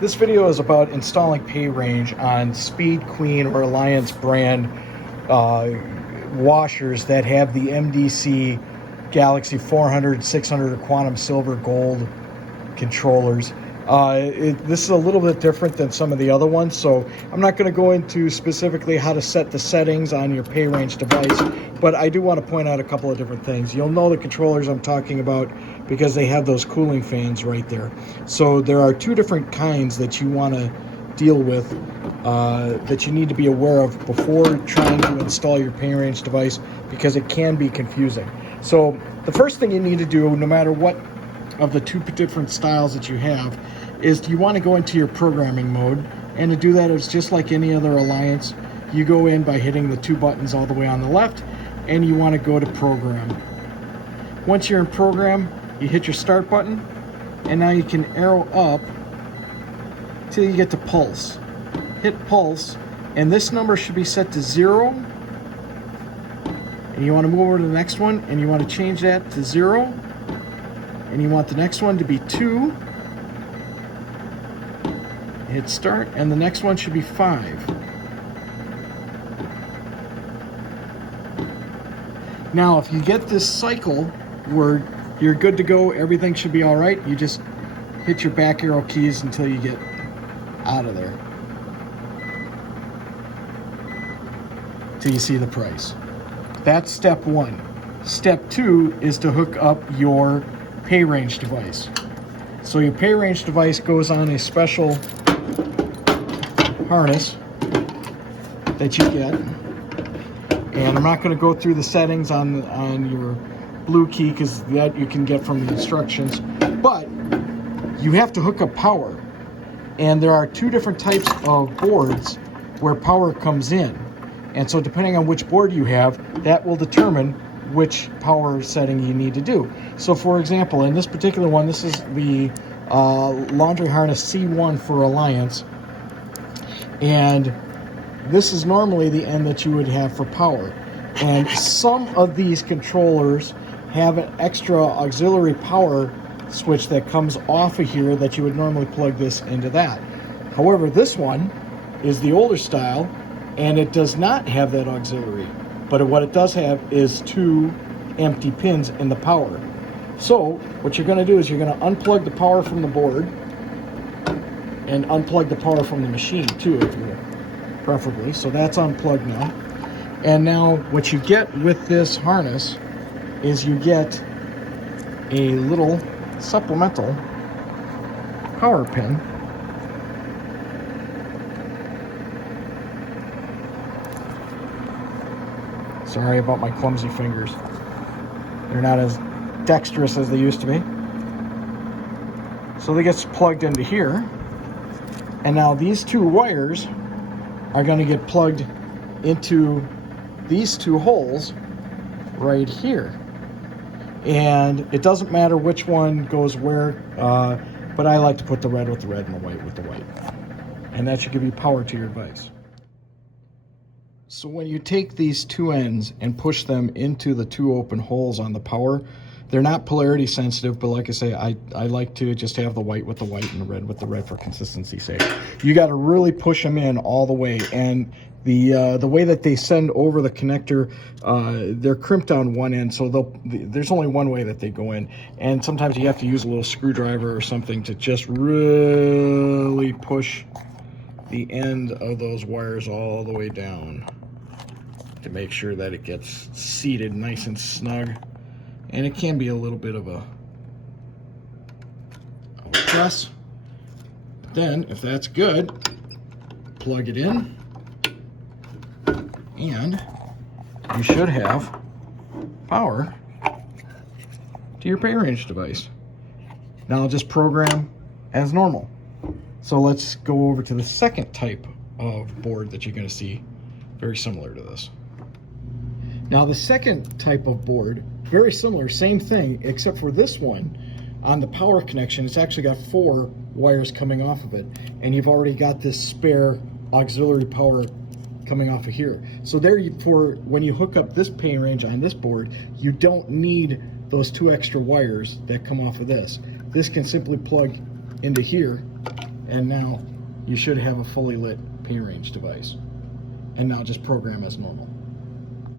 This video is about installing PayRange on Speed Queen or Alliance brand washers that have the MDC Galaxy 400, 600, or Quantum Silver Gold controllers. This is a little bit different than some of the other ones, so I'm not going to go into specifically how to set the settings on your PayRange device, but I do want to point out a couple of different things. You'll know the controllers I'm talking about because they have those cooling fans right there. So there are two different kinds that you want to deal with that you need to be aware of before trying to install your PayRange device, because it can be confusing. So the first thing you need to do, no matter what of the two different styles that you have, is you want to go into your programming mode, and to do that, it's just like any other Alliance. You go in by hitting the two buttons all the way on the left, and you want to go to program. Once you're in program, you hit your start button, and now you can arrow up till you get to pulse. Hit pulse, and this number should be set to 0, and you want to move over to the next one, and you want to change that to 0, and you want the next one to be 2. Hit start, and the next one should be 5. Now, if you get this cycle where you're good to go, everything should be all right, you just hit your back arrow keys until you get out of there, till you see the price. That's step 1. Step 2 is to hook up your PayRange device. So your PayRange device goes on a special harness that you get, and I'm not going to go through the settings on your blue key, because that you can get from the instructions, but you have to hook up power, and there are two different types of boards where power comes in, and so depending on which board you have, that will determine which power setting you need to do. So for example, in this particular one, this is the laundry harness C1 for Alliance, and this is normally the end that you would have for power. And some of these controllers have an extra auxiliary power switch that comes off of here that you would normally plug this into that. However, this one is the older style, and it does not have that auxiliary. But what it does have is 2 empty pins in the power. So what you're going to do is you're going to unplug the power from the board and unplug the power from the machine too, if you preferably. So that's unplugged now. And now what you get with this harness is you get a little supplemental power pin. Sorry about my clumsy fingers. They're not as dexterous as they used to be. So they get plugged into here. And now these 2 wires are going to get plugged into these 2 holes right here. And it doesn't matter which one goes where, but I like to put the red with the red and the white with the white. And that should give you power to your device. So when you take these 2 ends and push them into the 2 open holes on the power, they're not polarity sensitive, but like I say, I like to just have the white with the white and the red with the red for consistency's sake. You got to really push them in all the way, and the way that they send over the connector, they're crimped on one end, so there's only one way that they go in, and sometimes you have to use a little screwdriver or something to just really push the end of those wires all the way down to make sure that it gets seated nice and snug. And it can be a little bit of a press. Then, if that's good, plug it in, and you should have power to your PayRange device. Now I'll just program as normal. So let's go over to the second type of board that you're going to see, very similar to this. Now the second type of board, very similar, same thing, except for this one, on the power connection, it's actually got 4 wires coming off of it, and you've already got this spare auxiliary power coming off of here. So therefore, when you hook up this PayRange on this board, you don't need those 2 extra wires that come off of this. This can simply plug into here And now you should have a fully lit PayRange device. And now just program as normal.